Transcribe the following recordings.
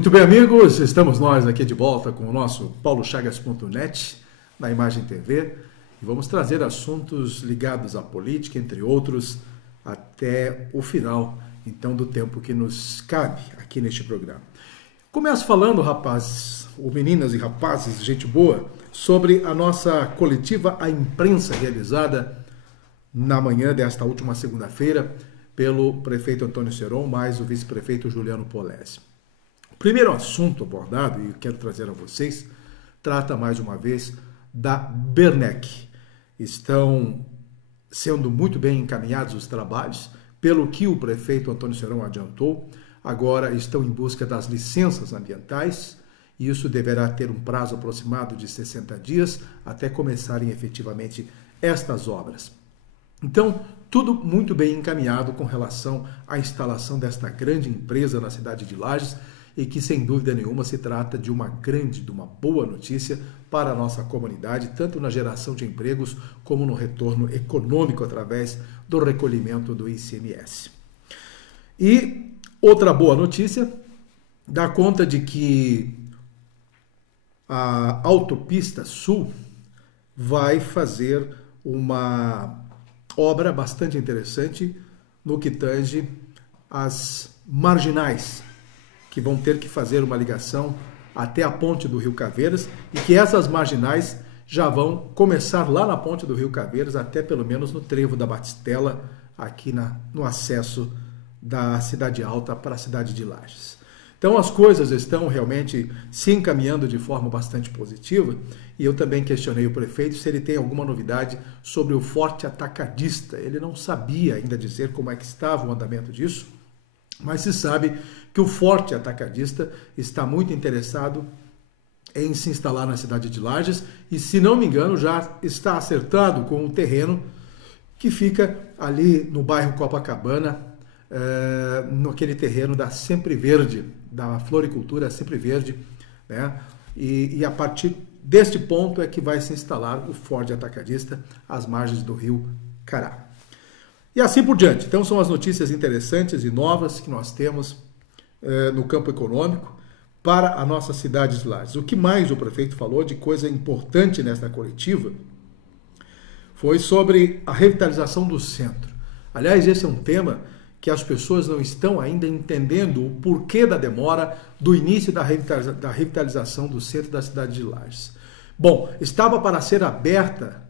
Muito bem, amigos, estamos nós aqui de volta com o nosso paulochagas.net na Imagem TV e vamos trazer assuntos ligados à política, entre outros, até o final, então, do tempo que nos cabe aqui neste programa. Começo falando, rapazes, ou meninas e rapazes, gente boa, sobre a nossa coletiva à imprensa realizada na manhã desta última segunda-feira pelo prefeito Antônio Seron, mais o vice-prefeito Juliano Polezi. O primeiro assunto abordado, e eu quero trazer a vocês, trata mais uma vez da Bernec. Estão sendo muito bem encaminhados os trabalhos, pelo que o prefeito Antônio Seron adiantou. Agora estão em busca das licenças ambientais, e isso deverá ter um prazo aproximado de 60 dias até começarem efetivamente estas obras. Então, tudo muito bem encaminhado com relação à instalação desta grande empresa na cidade de Lages, e que, sem dúvida nenhuma, se trata de uma boa notícia para a nossa comunidade, tanto na geração de empregos como no retorno econômico através do recolhimento do ICMS. E outra boa notícia dá conta de que a Autopista Sul vai fazer uma obra bastante interessante no que tange às marginais, que vão ter que fazer uma ligação até a ponte do Rio Caveiras, e que essas marginais já vão começar lá na ponte do Rio Caveiras, até pelo menos no trevo da Batistela, aqui no acesso da Cidade Alta para a cidade de Lages. Então as coisas estão realmente se encaminhando de forma bastante positiva, e eu também questionei o prefeito se ele tem alguma novidade sobre o Forte Atacadista. Ele não sabia ainda dizer como é que estava o andamento disso, mas se sabe que o Forte Atacadista está muito interessado em se instalar na cidade de Lages e, se não me engano, já está acertado com um terreno que fica ali no bairro Copacabana, naquele terreno da Sempre Verde, da floricultura Sempre Verde, né? E a partir deste ponto é que vai se instalar o Forte Atacadista às margens do rio Cará. E assim por diante. Então são as notícias interessantes e novas que nós temos no campo econômico para a nossa cidade de Lages. O que mais o prefeito falou de coisa importante nesta coletiva foi sobre a revitalização do centro. Aliás, esse é um tema que as pessoas não estão ainda entendendo o porquê da demora do início da revitalização do centro da cidade de Lages. Bom, estava para ser aberta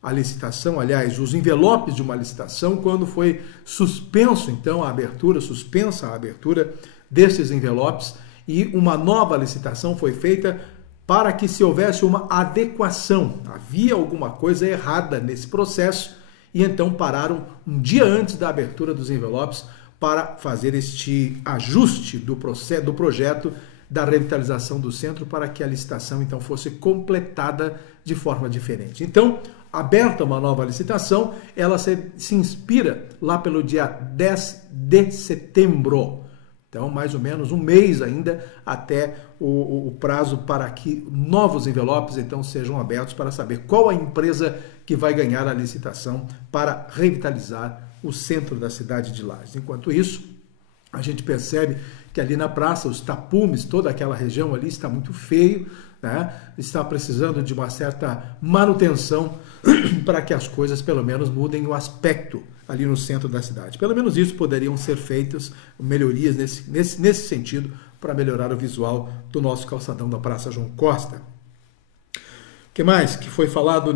a licitação, aliás, os envelopes de uma licitação, quando foi suspensa a abertura desses envelopes, e uma nova licitação foi feita para que se houvesse uma adequação. Havia alguma coisa errada nesse processo, e então pararam um dia antes da abertura dos envelopes para fazer este ajuste do projeto da revitalização do centro, para que a licitação então fosse completada de forma diferente. Então, aberta uma nova licitação, ela se inspira lá pelo dia 10 de setembro. Então, mais ou menos um mês ainda até o prazo para que novos envelopes então sejam abertos, para saber qual a empresa que vai ganhar a licitação para revitalizar o centro da cidade de Lages. Enquanto isso, a gente percebe que ali na praça, os tapumes, toda aquela região ali está muito feio, né? Está precisando de uma certa manutenção para que as coisas pelo menos mudem o aspecto ali no centro da cidade. Pelo menos isso poderiam ser feitas melhorias nesse sentido, para melhorar o visual do nosso calçadão da Praça João Costa. O que mais que foi falado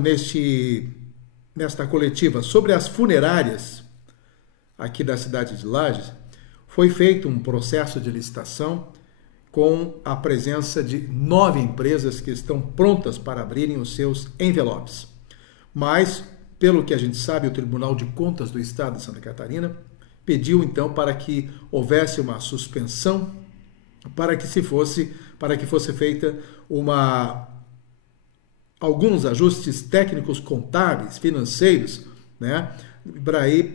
nesta coletiva? Sobre as funerárias aqui da cidade de Lages, foi feito um processo de licitação com a presença de 9 empresas que estão prontas para abrirem os seus envelopes. Mas, pelo que a gente sabe, o Tribunal de Contas do Estado de Santa Catarina pediu então para que houvesse uma suspensão, para que fosse feita alguns ajustes técnicos, contábeis, financeiros, né?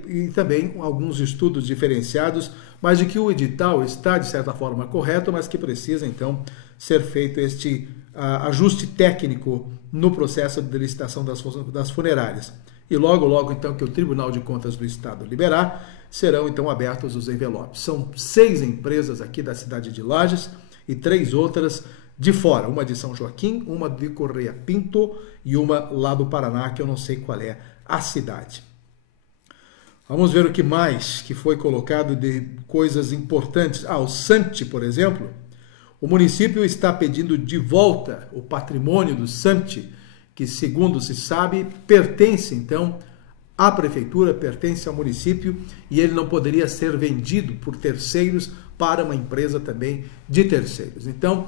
E também alguns estudos diferenciados, mas de que o edital está, de certa forma, correto, mas que precisa, então, ser feito este ajuste técnico no processo de licitação das funerárias. E logo, então, que o Tribunal de Contas do Estado liberar, serão, então, abertos os envelopes. São 6 empresas aqui da cidade de Lages e 3 outras de fora, uma de São Joaquim, uma de Correia Pinto e uma lá do Paraná, que eu não sei qual é a cidade. Vamos ver o que mais que foi colocado de coisas importantes. O SAMT, por exemplo, o município está pedindo de volta o patrimônio do SAMT, que, segundo se sabe, pertence, então, à prefeitura, pertence ao município, e ele não poderia ser vendido por terceiros para uma empresa também de terceiros. Então,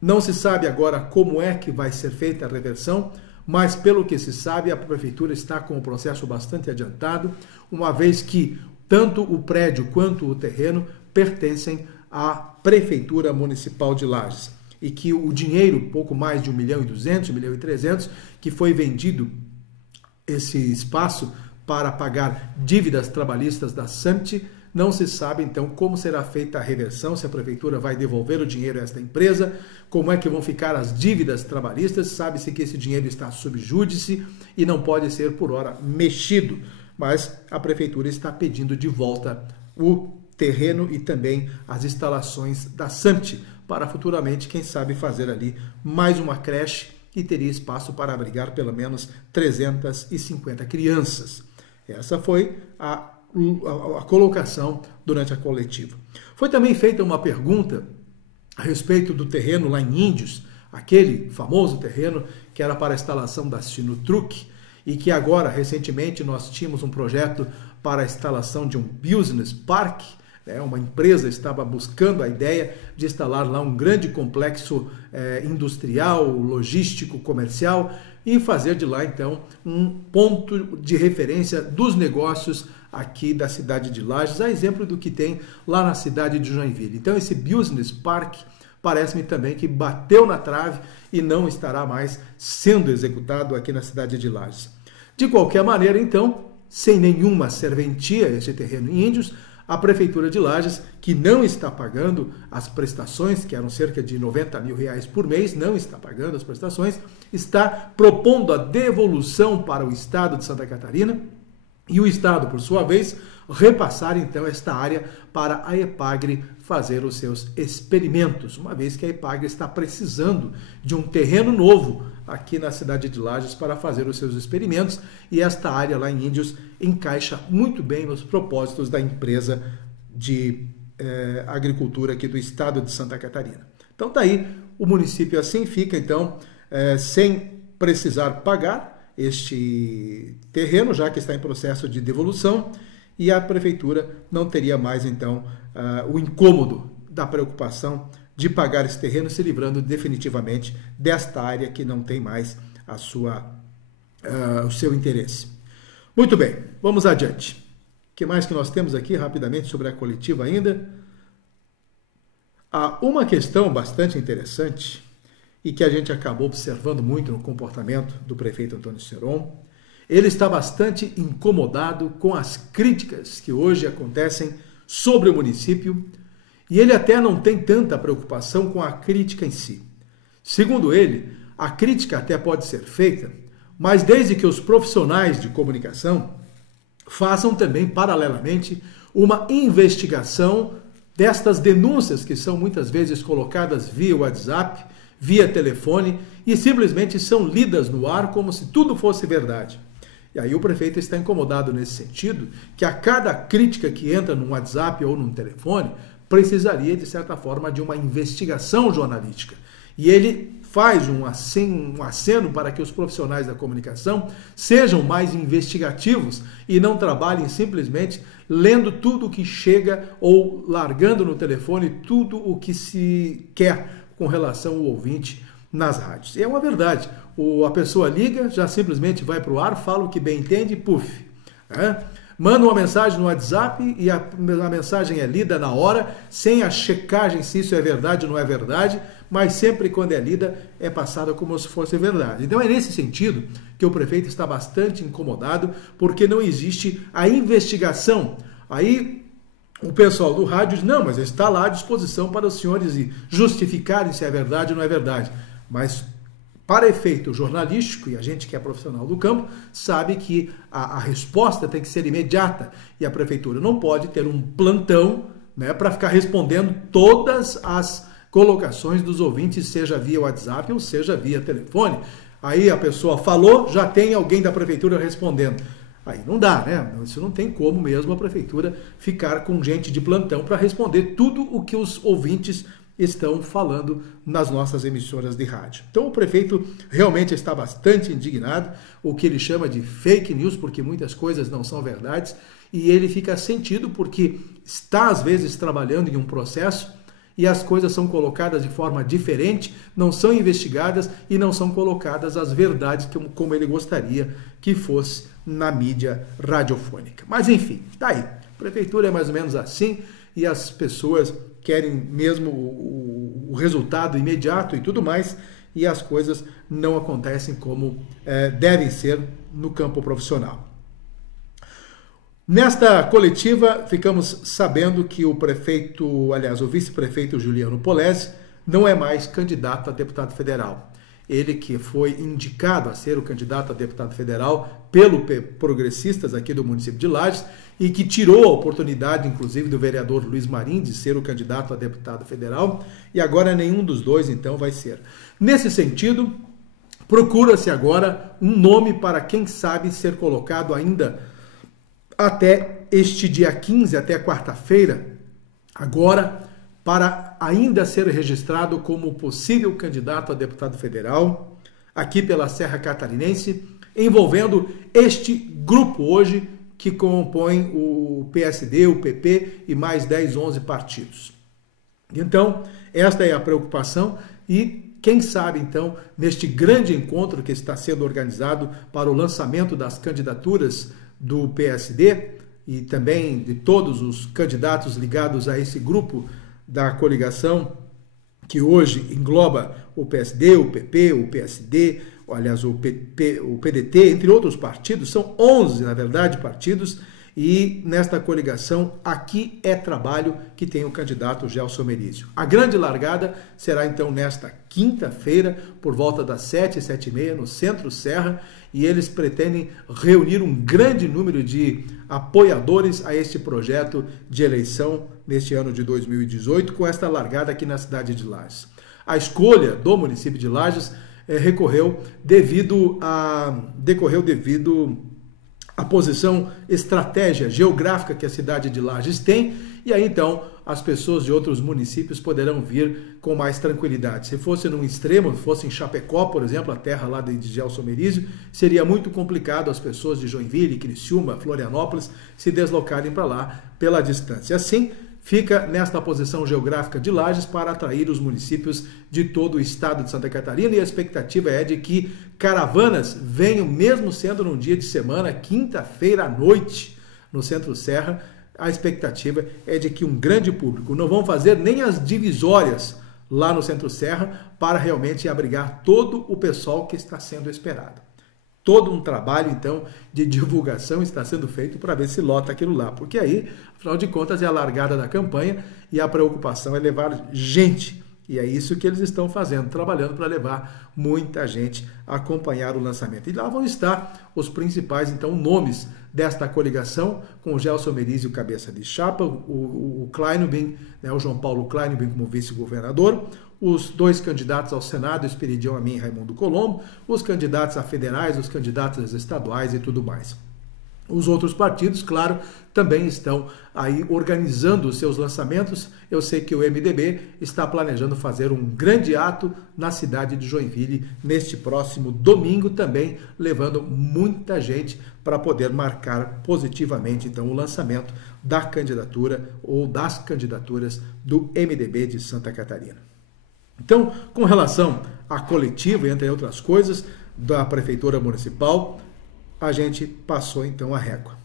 não se sabe agora como é que vai ser feita a reversão, mas pelo que se sabe, a prefeitura está com o processo bastante adiantado, uma vez que tanto o prédio quanto o terreno pertencem à Prefeitura Municipal de Lages. E que o dinheiro, pouco mais de 1.200.000, 1.300.000, que foi vendido esse espaço para pagar dívidas trabalhistas da SAMT, não se sabe, então, como será feita a reversão, se a prefeitura vai devolver o dinheiro a esta empresa, como é que vão ficar as dívidas trabalhistas, sabe-se que esse dinheiro está sob júdice e não pode ser, por hora, mexido, mas a prefeitura está pedindo de volta o terreno e também as instalações da SAMT, para futuramente, quem sabe, fazer ali mais uma creche e teria espaço para abrigar pelo menos 350 crianças. Essa foi a colocação durante a coletiva. Foi também feita uma pergunta a respeito do terreno lá em Índios, aquele famoso terreno que era para a instalação da Sinutruc e que agora, recentemente, nós tínhamos um projeto para a instalação de um business park. Uma empresa estava buscando a ideia de instalar lá um grande complexo industrial, logístico, comercial e fazer de lá, então, um ponto de referência dos negócios aqui da cidade de Lages, a exemplo do que tem lá na cidade de Joinville. Então, esse Business Park parece-me também que bateu na trave e não estará mais sendo executado aqui na cidade de Lages. De qualquer maneira, então, sem nenhuma serventia esse terreno em Índios, a Prefeitura de Lages, que não está pagando as prestações, que eram cerca de R$90.000 por mês, não está pagando as prestações, está propondo a devolução para o Estado de Santa Catarina e o Estado, por sua vez, repassar então esta área para a EPAGRE fazer os seus experimentos, uma vez que a EPAGRE está precisando de um terreno novo aqui na cidade de Lages para fazer os seus experimentos, e esta área lá em Índios encaixa muito bem nos propósitos da empresa de agricultura aqui do estado de Santa Catarina. Então tá aí, o município assim fica então sem precisar pagar este terreno, já que está em processo de devolução, e a prefeitura não teria mais então o incômodo da preocupação de pagar esse terreno, se livrando definitivamente desta área que não tem mais o seu interesse. Muito bem, vamos adiante. O que mais que nós temos aqui rapidamente sobre a coletiva ainda? Há uma questão bastante interessante e que a gente acabou observando muito no comportamento do prefeito Antônio Seron. Ele está bastante incomodado com as críticas que hoje acontecem sobre o município e ele até não tem tanta preocupação com a crítica em si. Segundo ele, a crítica até pode ser feita, mas desde que os profissionais de comunicação façam também, paralelamente, uma investigação destas denúncias que são muitas vezes colocadas via WhatsApp, via telefone e simplesmente são lidas no ar como se tudo fosse verdade. E aí o prefeito está incomodado nesse sentido, que a cada crítica que entra num WhatsApp ou num telefone, precisaria, de certa forma, de uma investigação jornalística. E ele faz um aceno para que os profissionais da comunicação sejam mais investigativos e não trabalhem simplesmente lendo tudo o que chega ou largando no telefone tudo o que se quer com relação ao ouvinte nas rádios. E é uma verdade. A pessoa liga, já simplesmente vai para o ar, fala o que bem entende e puf. Manda uma mensagem no WhatsApp e a mensagem é lida na hora, sem a checagem se isso é verdade ou não é verdade, mas sempre quando é lida é passada como se fosse verdade. Então é nesse sentido que o prefeito está bastante incomodado, porque não existe a investigação. Aí o pessoal do rádio diz, não, mas está lá à disposição para os senhores justificarem se é verdade ou não é verdade. Mas para efeito jornalístico, e a gente que é profissional do campo, sabe que a resposta tem que ser imediata. E a prefeitura não pode ter um plantão, né, para ficar respondendo todas as colocações dos ouvintes, seja via WhatsApp ou seja via telefone. Aí a pessoa falou, já tem alguém da prefeitura respondendo. Aí não dá, né? Isso não tem como mesmo a prefeitura ficar com gente de plantão para responder tudo o que os ouvintes estão falando nas nossas emissoras de rádio. Então o prefeito realmente está bastante indignado, o que ele chama de fake news, porque muitas coisas não são verdades, e ele fica sentido porque está às vezes trabalhando em um processo e as coisas são colocadas de forma diferente, não são investigadas e não são colocadas as verdades como ele gostaria que fosse na mídia radiofônica. Mas enfim, tá aí. A prefeitura é mais ou menos assim e as pessoas querem mesmo o resultado imediato e tudo mais, e as coisas não acontecem como devem ser no campo profissional. Nesta coletiva, ficamos sabendo que o vice-prefeito Juliano Polese não é mais candidato a deputado federal. Ele que foi indicado a ser o candidato a deputado federal pelo Progressistas aqui do município de Lages e que tirou a oportunidade, inclusive, do vereador Luiz Marim de ser o candidato a deputado federal, e agora nenhum dos dois, então, vai ser. Nesse sentido, procura-se agora um nome para, quem sabe, ser colocado ainda até este dia 15, até quarta-feira, agora, para ainda ser registrado como possível candidato a deputado federal, aqui pela Serra Catarinense, envolvendo este grupo hoje que compõe o PSD, o PP e mais 10, 11 partidos. Então, esta é a preocupação e quem sabe, então, neste grande encontro que está sendo organizado para o lançamento das candidaturas do PSD e também de todos os candidatos ligados a esse grupo da coligação, que hoje engloba o PSD, o PP, o PSD, aliás, o PDT, entre outros partidos, são 11, na verdade, partidos, e nesta coligação aqui é trabalho que tem o candidato Gelson Merizio. A grande largada será então nesta quinta-feira, por volta das 7, 7h30, no Centro Serra, e eles pretendem reunir um grande número de apoiadores a este projeto de eleição neste ano de 2018, com esta largada aqui na cidade de Lages. A escolha do município de Lages decorreu devido à posição, estratégia geográfica que a cidade de Lages tem, e aí então as pessoas de outros municípios poderão vir com mais tranquilidade. Se fosse num extremo, fosse em Chapecó, por exemplo, a terra lá de Gelson Merizio, seria muito complicado as pessoas de Joinville, Criciúma, Florianópolis se deslocarem para lá pela distância. Assim, fica nesta posição geográfica de Lages para atrair os municípios de todo o estado de Santa Catarina, e a expectativa é de que caravanas venham, mesmo sendo num dia de semana, quinta-feira à noite, no Centro Serra. A expectativa é de que um grande público, não vão fazer nem as divisórias lá no Centro Serra para realmente abrigar todo o pessoal que está sendo esperado. Todo um trabalho, então, de divulgação está sendo feito para ver se lota aquilo lá, porque aí, afinal de contas, é a largada da campanha e a preocupação é levar gente. E é isso que eles estão fazendo, trabalhando para levar muita gente a acompanhar o lançamento. E lá vão estar os principais, então, nomes desta coligação, com o Gelson Merizio cabeça de chapa, o Kleinubin, né, o João Paulo Kleinubin como vice-governador, os dois candidatos ao Senado, Esperidião Amin e Raimundo Colombo, os candidatos a federais, os candidatos estaduais e tudo mais. Os outros partidos, claro, também estão aí organizando os seus lançamentos. Eu sei que o MDB está planejando fazer um grande ato na cidade de Joinville neste próximo domingo, também levando muita gente para poder marcar positivamente então o lançamento da candidatura ou das candidaturas do MDB de Santa Catarina. Então, com relação à coletiva, entre outras coisas, da Prefeitura Municipal, a gente passou então a régua.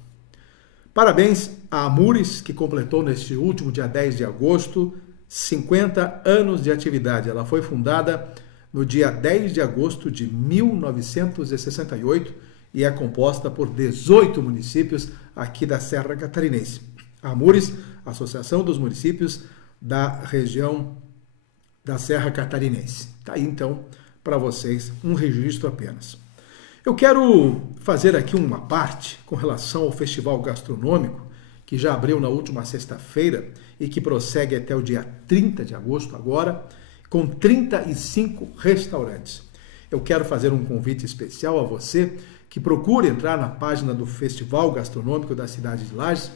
Parabéns à Amures, que completou neste último dia 10 de agosto 50 anos de atividade. Ela foi fundada no dia 10 de agosto de 1968 e é composta por 18 municípios aqui da Serra Catarinense. A Amures, Associação dos Municípios da região da Serra Catarinense. Está aí então para vocês um registro apenas. Eu quero fazer aqui uma parte com relação ao festival gastronômico que já abriu na última sexta-feira e que prossegue até o dia 30 de agosto agora, com 35 restaurantes. Eu quero fazer um convite especial a você que procure entrar na página do Festival Gastronômico da cidade de Lages,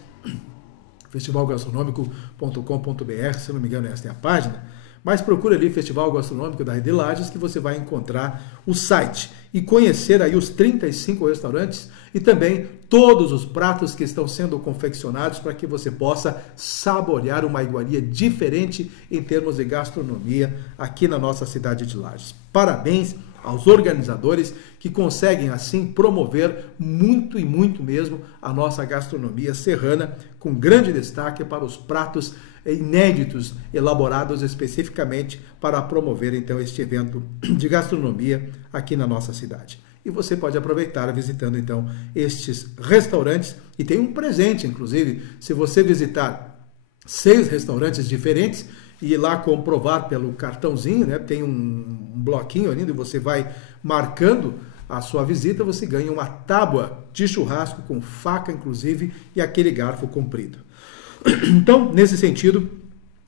festivalgastronômico.com.br, se não me engano esta é a página, mas procure ali Festival Gastronômico da Rede Lages que você vai encontrar o site e conhecer aí os 35 restaurantes e também todos os pratos que estão sendo confeccionados para que você possa saborear uma iguaria diferente em termos de gastronomia aqui na nossa cidade de Lages. Parabéns aos organizadores que conseguem assim promover muito e muito mesmo a nossa gastronomia serrana, com grande destaque para os pratos inéditos elaborados especificamente para promover então este evento de gastronomia aqui na nossa cidade. E você pode aproveitar visitando então estes restaurantes e tem um presente, inclusive, se você visitar 6 restaurantes diferentes e ir lá comprovar pelo cartãozinho, né? Tem um bloquinho ali onde você vai marcando a sua visita, você ganha uma tábua de churrasco com faca, inclusive, e aquele garfo comprido. Então, nesse sentido,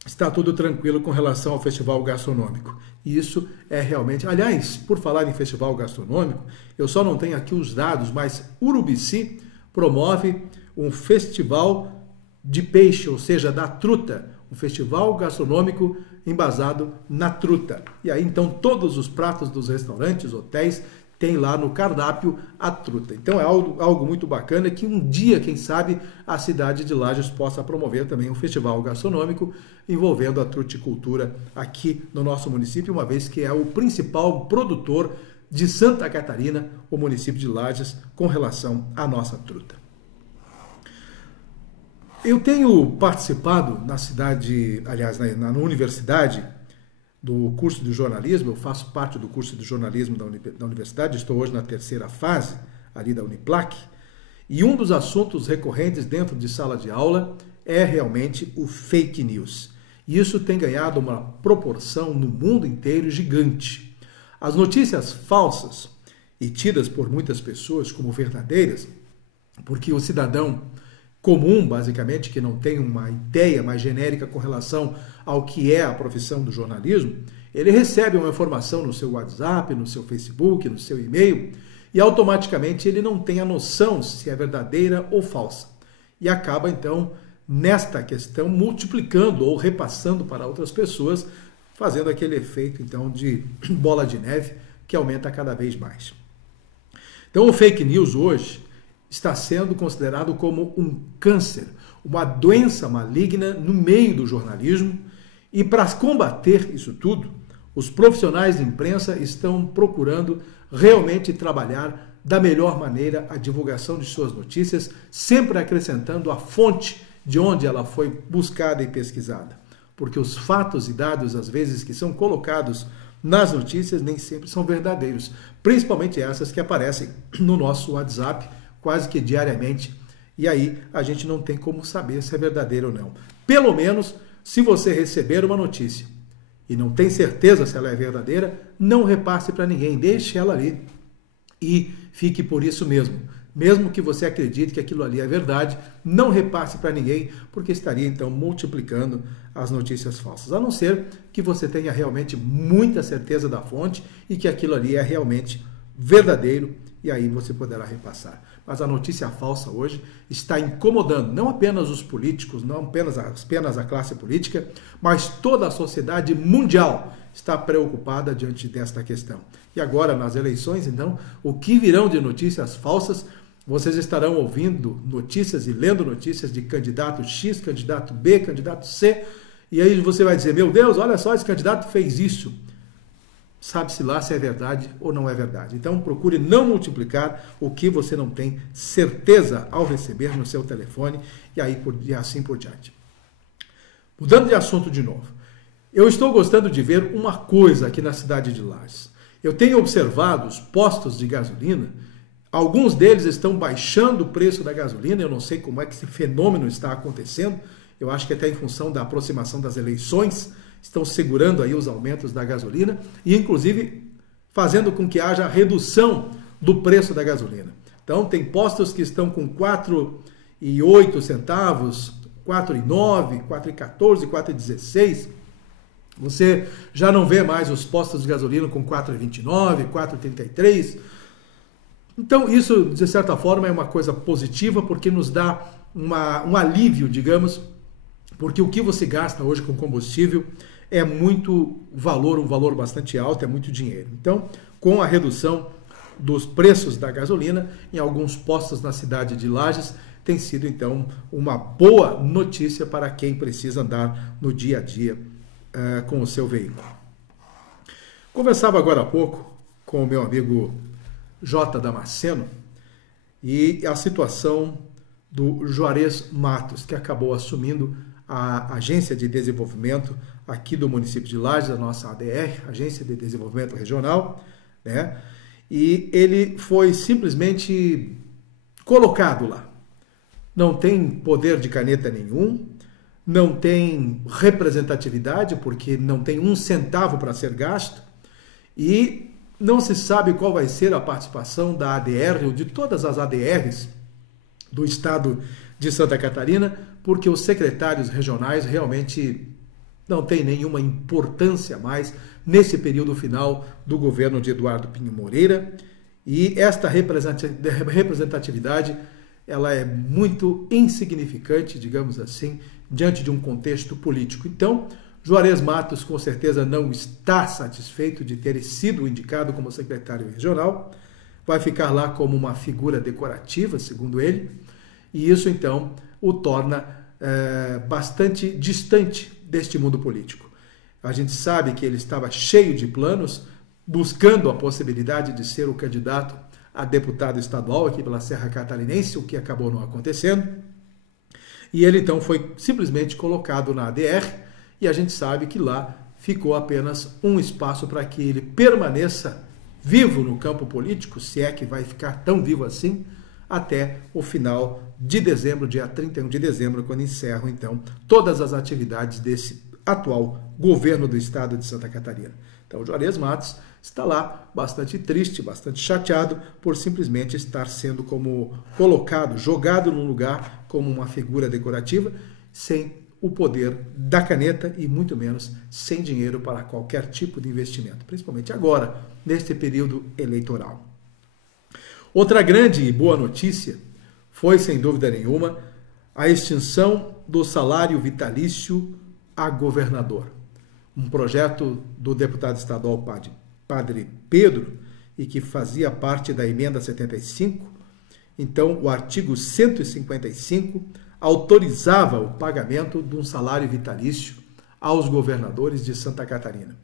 está tudo tranquilo com relação ao Festival Gastronômico. E isso é realmente... Aliás, por falar em Festival Gastronômico, eu só não tenho aqui os dados, mas Urubici promove um festival de peixe, ou seja, da truta, um festival gastronômico embasado na truta. E aí, então, todos os pratos dos restaurantes, hotéis, tem lá no cardápio a truta. Então, é algo muito bacana que um dia, quem sabe, a cidade de Lages possa promover também um festival gastronômico envolvendo a truticultura aqui no nosso município, uma vez que é o principal produtor de Santa Catarina, o município de Lages, com relação à nossa truta. Eu tenho participado na cidade, aliás, na universidade, do curso de jornalismo. Eu faço parte do curso de jornalismo da universidade, estou hoje na 3ª fase ali da Uniplac, e um dos assuntos recorrentes dentro de sala de aula é realmente o fake news. E isso tem ganhado uma proporção no mundo inteiro gigante. As notícias falsas e tidas por muitas pessoas como verdadeiras, porque o cidadão comum, basicamente, que não tem uma ideia mais genérica com relação ao que é a profissão do jornalismo, ele recebe uma informação no seu WhatsApp, no seu Facebook, no seu e-mail, e automaticamente ele não tem a noção se é verdadeira ou falsa. E acaba, então, nesta questão, multiplicando ou repassando para outras pessoas, fazendo aquele efeito, então, de bola de neve que aumenta cada vez mais. Então, o fake news hoje está sendo considerado como um câncer, uma doença maligna no meio do jornalismo, e para combater isso tudo, os profissionais de imprensa estão procurando realmente trabalhar da melhor maneira a divulgação de suas notícias, sempre acrescentando a fonte de onde ela foi buscada e pesquisada. Porque os fatos e dados, às vezes, que são colocados nas notícias, nem sempre são verdadeiros, principalmente essas que aparecem no nosso WhatsApp, quase que diariamente, e aí a gente não tem como saber se é verdadeiro ou não. Pelo menos, se você receber uma notícia e não tem certeza se ela é verdadeira, não repasse para ninguém, deixe ela ali e fique por isso mesmo. Mesmo que você acredite que aquilo ali é verdade, não repasse para ninguém, porque estaria então multiplicando as notícias falsas. A não ser que você tenha realmente muita certeza da fonte e que aquilo ali é realmente verdadeiro, e aí você poderá repassar. Mas a notícia falsa hoje está incomodando não apenas os políticos, não apenas a classe política, mas toda a sociedade mundial está preocupada diante desta questão. E agora, nas eleições, então, o que virão de notícias falsas? Vocês estarão ouvindo notícias e lendo notícias de candidato X, candidato B, candidato C, e aí você vai dizer, meu Deus, olha só, esse candidato fez isso. Sabe-se lá se é verdade ou não é verdade. Então, procure não multiplicar o que você não tem certeza ao receber no seu telefone e assim por diante. Mudando de assunto de novo. Eu estou gostando de ver uma coisa aqui na cidade de Lages. Eu tenho observado os postos de gasolina, alguns deles estão baixando o preço da gasolina, eu não sei como é que esse fenômeno está acontecendo, eu acho que até em função da aproximação das eleições, estão segurando aí os aumentos da gasolina e, inclusive, fazendo com que haja redução do preço da gasolina. Então, tem postos que estão com R$ 4,08, 4,09, 4,14, 4,16. Você já não vê mais os postos de gasolina com 4,29, 4,33. Então isso, de certa forma, é uma coisa positiva, porque nos dá um alívio, digamos, porque o que você gasta hoje com combustível é muito valor, um valor bastante alto, é muito dinheiro. Então, com a redução dos preços da gasolina em alguns postos na cidade de Lages, tem sido então uma boa notícia para quem precisa andar no dia a dia com o seu veículo. Conversava agora há pouco com o meu amigo J. Damasceno e a situação do Juarez Matos, que acabou assumindo a Agência de Desenvolvimento aqui do município de Lages, a nossa ADR, Agência de Desenvolvimento Regional, né? E ele foi simplesmente colocado lá. Não tem poder de caneta nenhum, não tem representatividade, porque não tem um centavo para ser gasto, e não se sabe qual vai ser a participação da ADR ou de todas as ADRs do estado de Santa Catarina, porque os secretários regionais realmente não têm nenhuma importância mais nesse período final do governo de Eduardo Pinho Moreira, e esta representatividade ela é muito insignificante, digamos assim, diante de um contexto político. Então, Juarez Matos com certeza não está satisfeito de ter sido indicado como secretário regional, vai ficar lá como uma figura decorativa, segundo ele, e isso então o torna bastante distante deste mundo político. A gente sabe que ele estava cheio de planos, buscando a possibilidade de ser o candidato a deputado estadual aqui pela Serra Catarinense, o que acabou não acontecendo. E ele então foi simplesmente colocado na ADR, e a gente sabe que lá ficou apenas um espaço para que ele permaneça vivo no campo político, se é que vai ficar tão vivo assim, até o final de dezembro, dia 31 de dezembro, quando encerram então todas as atividades desse atual governo do estado de Santa Catarina. Então o Juarez Matos está lá bastante triste, bastante chateado por simplesmente estar sendo como colocado, jogado num lugar como uma figura decorativa, sem o poder da caneta e muito menos sem dinheiro para qualquer tipo de investimento, principalmente agora, neste período eleitoral. Outra grande e boa notícia foi, sem dúvida nenhuma, a extinção do salário vitalício a governador. Um projeto do deputado estadual Padre Pedro, e que fazia parte da emenda 75, então o artigo 155 autorizava o pagamento de um salário vitalício aos governadores de Santa Catarina.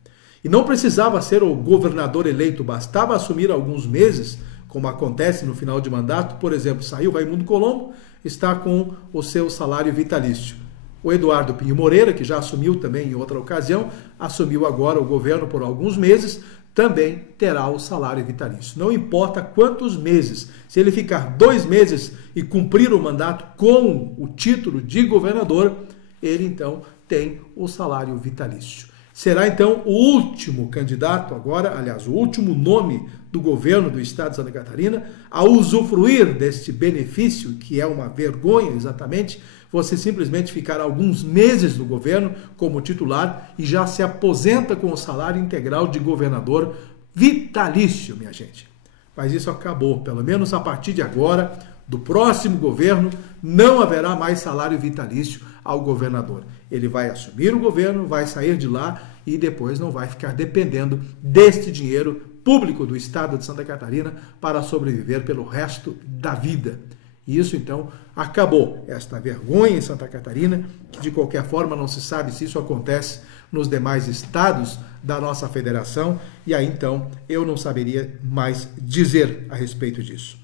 E não precisava ser o governador eleito, bastava assumir alguns meses, como acontece no final de mandato. Por exemplo, saiu Raimundo Colombo, está com o seu salário vitalício. O Eduardo Pinho Moreira, que já assumiu também em outra ocasião, assumiu agora o governo por alguns meses, também terá o salário vitalício. Não importa quantos meses, se ele ficar 2 meses e cumprir o mandato com o título de governador, ele então tem o salário vitalício. Será então o último candidato agora, aliás, o último nome do governo do estado de Santa Catarina a usufruir deste benefício, que é uma vergonha exatamente, você simplesmente ficar alguns meses no governo como titular e já se aposenta com o salário integral de governador vitalício, minha gente. Mas isso acabou, pelo menos a partir de agora, do próximo governo, não haverá mais salário vitalício ao governador. Ele vai assumir o governo, vai sair de lá e depois não vai ficar dependendo deste dinheiro público do estado de Santa Catarina para sobreviver pelo resto da vida. E isso, então, acabou. Esta vergonha em Santa Catarina, que de qualquer forma não se sabe se isso acontece nos demais estados da nossa federação, e aí, então, eu não saberia mais dizer a respeito disso.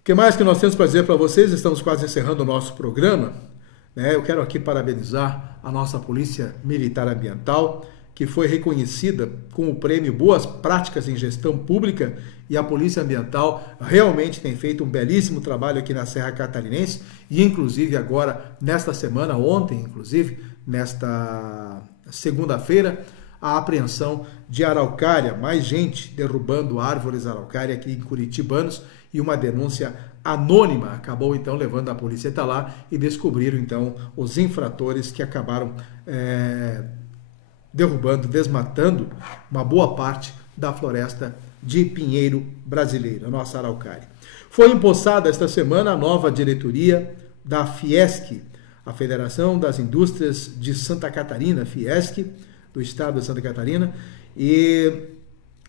O que mais que nós temos para dizer para vocês? Estamos quase encerrando o nosso programa. Eu quero aqui parabenizar a nossa Polícia Militar Ambiental, que foi reconhecida com o prêmio Boas Práticas em Gestão Pública, e a Polícia Ambiental realmente tem feito um belíssimo trabalho aqui na Serra Catarinense, e inclusive agora, nesta semana, ontem inclusive, nesta segunda-feira, a apreensão de araucária, mais gente derrubando árvores araucária aqui em Curitibanos, e uma denúncia anônima acabou então levando a polícia até lá e descobriram então os infratores que acabaram derrubando, desmatando uma boa parte da floresta de pinheiro brasileiro, a nossa araucária. Foi empossada esta semana a nova diretoria da Fiesc, a Federação das Indústrias de Santa Catarina, Fiesc, do estado de Santa Catarina, e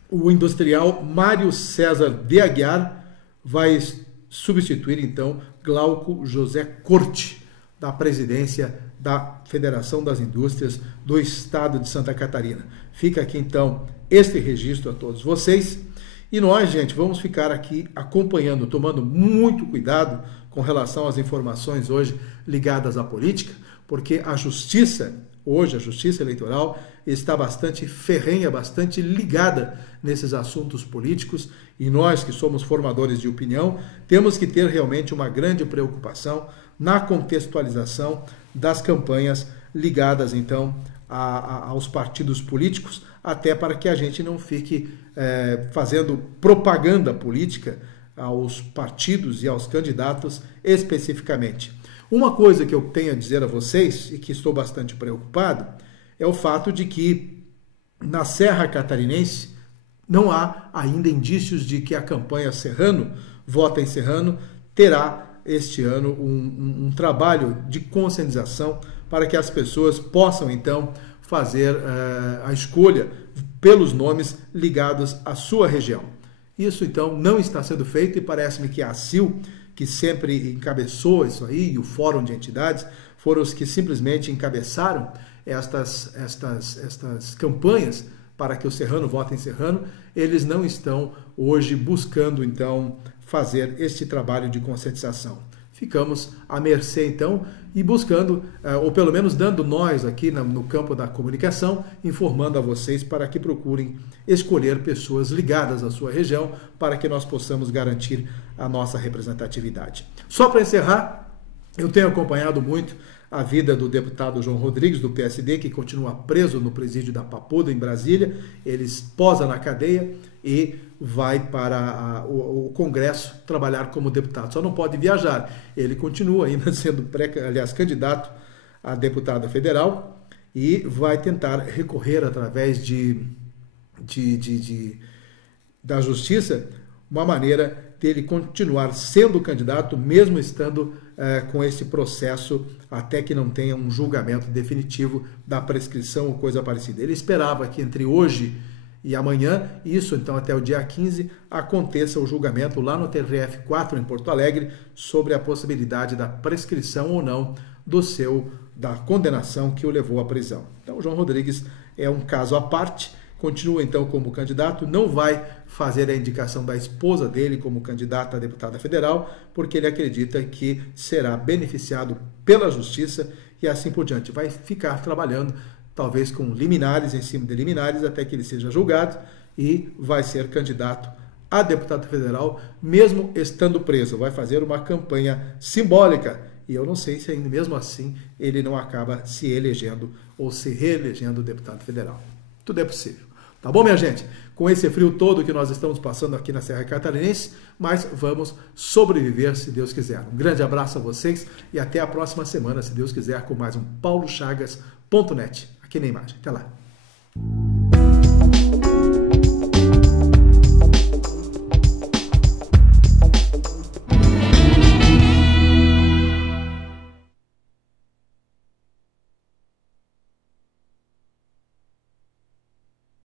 o industrial Mário César de Aguiar vai substituir então Glauco José Corte, da presidência da Federação das Indústrias do estado de Santa Catarina. Fica aqui então este registro a todos vocês. E nós, gente, vamos ficar aqui acompanhando, tomando muito cuidado com relação às informações hoje ligadas à política, porque a justiça, hoje a justiça eleitoral, está bastante ferrenha, bastante ligada nesses assuntos políticos, e nós que somos formadores de opinião, temos que ter realmente uma grande preocupação na contextualização das campanhas ligadas então aos partidos políticos, até para que a gente não fique fazendo propaganda política aos partidos e aos candidatos especificamente. Uma coisa que eu tenho a dizer a vocês, e que estou bastante preocupado, é o fato de que na Serra Catarinense não há ainda indícios de que a campanha Serrano, Vota em Serrano, terá este ano um trabalho de conscientização para que as pessoas possam então fazer a escolha pelos nomes ligados à sua região. Isso então não está sendo feito e parece-me que a ACIL, que sempre encabeçou isso aí, e o Fórum de Entidades, foram os que simplesmente encabeçaram estas campanhas para que o serrano vote em serrano. Eles não estão hoje buscando então fazer este trabalho de conscientização. Ficamos à mercê então e buscando, ou pelo menos dando nós aqui no campo da comunicação, informando a vocês para que procurem escolher pessoas ligadas à sua região para que nós possamos garantir a nossa representatividade. Só para encerrar, eu tenho acompanhado muito a vida do deputado João Rodrigues, do PSD, que continua preso no presídio da Papuda, em Brasília. Ele posa na cadeia e vai para o Congresso trabalhar como deputado. Só não pode viajar. Ele continua ainda sendo candidato a deputado federal e vai tentar recorrer através da Justiça uma maneira dele continuar sendo candidato, mesmo estando com esse processo, até que não tenha um julgamento definitivo da prescrição ou coisa parecida. Ele esperava que entre hoje e amanhã, isso então até o dia 15, aconteça o julgamento lá no TRF4 em Porto Alegre sobre a possibilidade da prescrição ou não da condenação que o levou à prisão. Então o João Rodrigues é um caso à parte, continua então como candidato, não vai fazer a indicação da esposa dele como candidata a deputada federal, porque ele acredita que será beneficiado pela justiça e assim por diante. Vai ficar trabalhando talvez com liminares em cima de liminares até que ele seja julgado e vai ser candidato a deputado federal, mesmo estando preso. Vai fazer uma campanha simbólica e eu não sei se ainda mesmo assim ele não acaba se elegendo ou se reelegendo deputado federal. Tudo é possível. Tá bom, minha gente? Com esse frio todo que nós estamos passando aqui na Serra Catarinense, mas vamos sobreviver se Deus quiser. Um grande abraço a vocês e até a próxima semana, se Deus quiser, com mais um paulochagas.net aqui na imagem. Até lá.